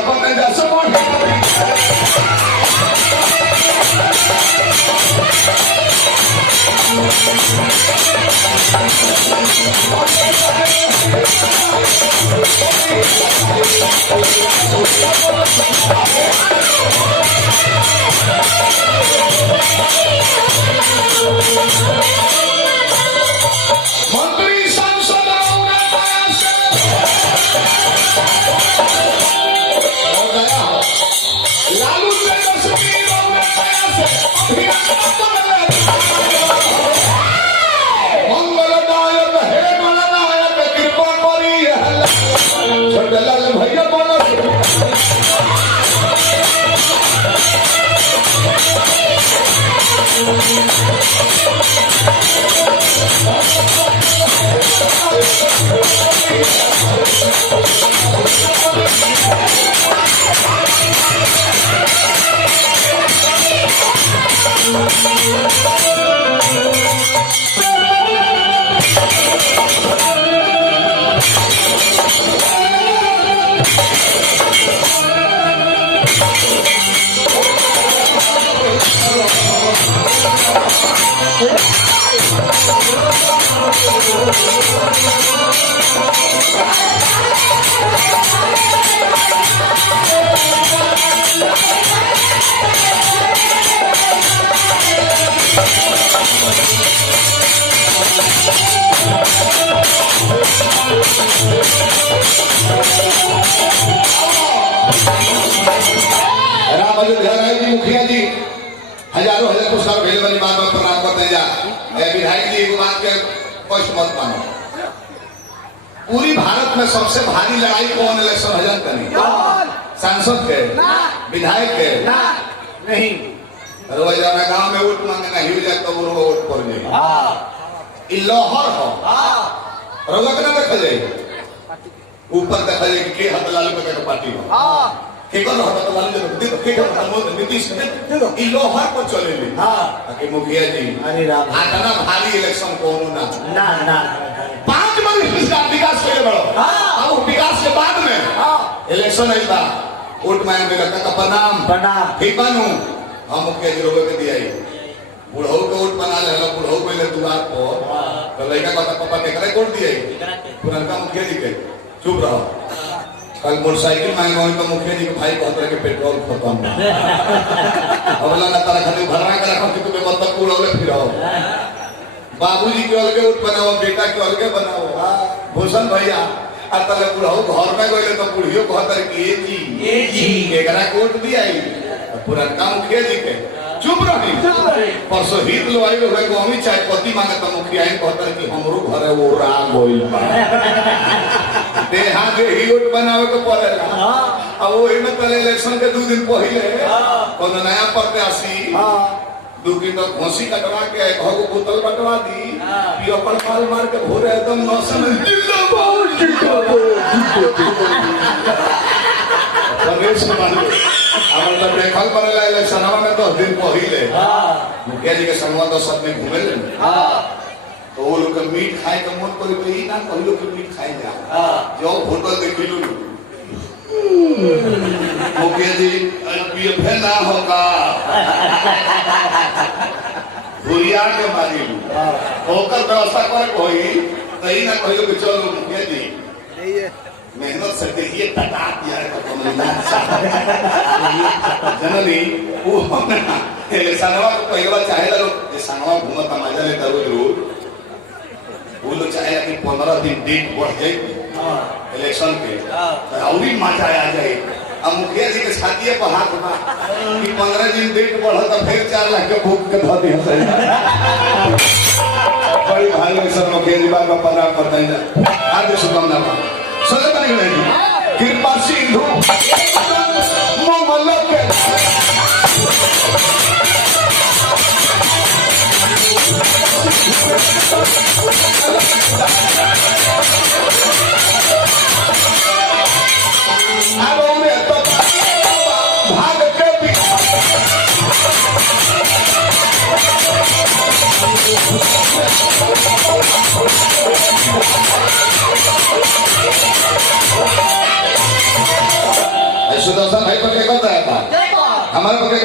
अपन जैसे मंत्री सांसद लालू से मंगलदायक हे गणनायक कृपा करी छोटलाल भैया बोलो मुखिया जी हजारों हजार पुरस्कार भेजे वाली बात पर प्रणाम करते जा विधायक जी एक बात के कष्ट मत मानो। पूरी भारत में सबसे भारी लड़ाई कौन इलेक्शन है जानते नहीं? सांसद के, विधायक के नहीं। रोजाना गांव में वोट मांगे नहीं हो जाए तो वो वोट पड़ जाए। लोहर हो रोजा के ना देखा जाए ऊपर देखा जाए कि हाथ लालू का पार्टी हो नीतीश लोहर को चले मुखिया जी आतना भारी इलेक्शन कौन ना 5 वर्ष विकास के बढ़ो विकास के बाद में इलेक्शन आई वोट मांग का प्रणाम ठीक बनू हम मुखिया जी रोग के दिया बुढ़ऊ के वोट बना ले बुढ़ऊ पहले दुआर पर तो लड़का का पापा ने वोट दिया पुरनका मुखिया जी के चुप रहो। कल मोटरसाइकिल मांगा तो मुखिया जी के भाई कहते के पेट्रोल खत्म अगला ना तारा खाली भरवा के रखो कि तुम्हें मतलब पूरा फिर बाबूजी के अलगे उठ बनाओ बेटा के अलगे बनाओ भूषण भैया तले बुढ़ाऊ घर में गए तो बुढ़ियो कहते कि ए जी एकरा कोट दिया पुरनका मुखिया जी के चुप रही परसों हित लो आई है गोमी चाय पति मांगे तो मुखिया कहते कि हमरो घर है वो राग होइल देहा दे ही वोट बनावे को पड़ेगा अब वही में तले इलेक्शन के 2 दिन पहले कोनो नया प्रत्याशी 2 किलो घोसी कटवा के घो को बोतल बटवा दी पियो पर पाल मार के भोरे एकदम मौसम प्रदेश में हमर तो देखल पड़ेला इलेक्शन में 10 दिन पहले मुखिया जी के संगवा 10 आदमी घूमे ले तो वो लोग मीट खाए का मन करे तो ही ना कहीं लोग मीट खाए जा जो फोटो देख लो मुखिया जी पीएफ ना होगा भूरिया के मारी होकर व्यवस्था कर कोई कहीं ना कहीं लोग चलो मुखिया जी मेहनत से देखिए टटा दिया जनरली वो सनवा को पहले बार चाहे लोग सनवा घूमता मजा लेता रोज वो लोग चाहे कि 15 दिन डेट बढ़ जाए इलेक्शन के और भी मजा आ जाए। अब मुखिया जी के छाती पर हाथ बा कि 15 दिन डेट बढ़ तो फिर 4 लाख के भूख के धो दिया बड़ी भाई इलेक्शन मुखिया जी बार बार प्रणाम करते हैं हार्दिक शुभकामना सदा बनी रहेगी कृपा सिंधु मंगल के भाग के भी सुदर्शन भाई पर क्या करता है था हमारे पर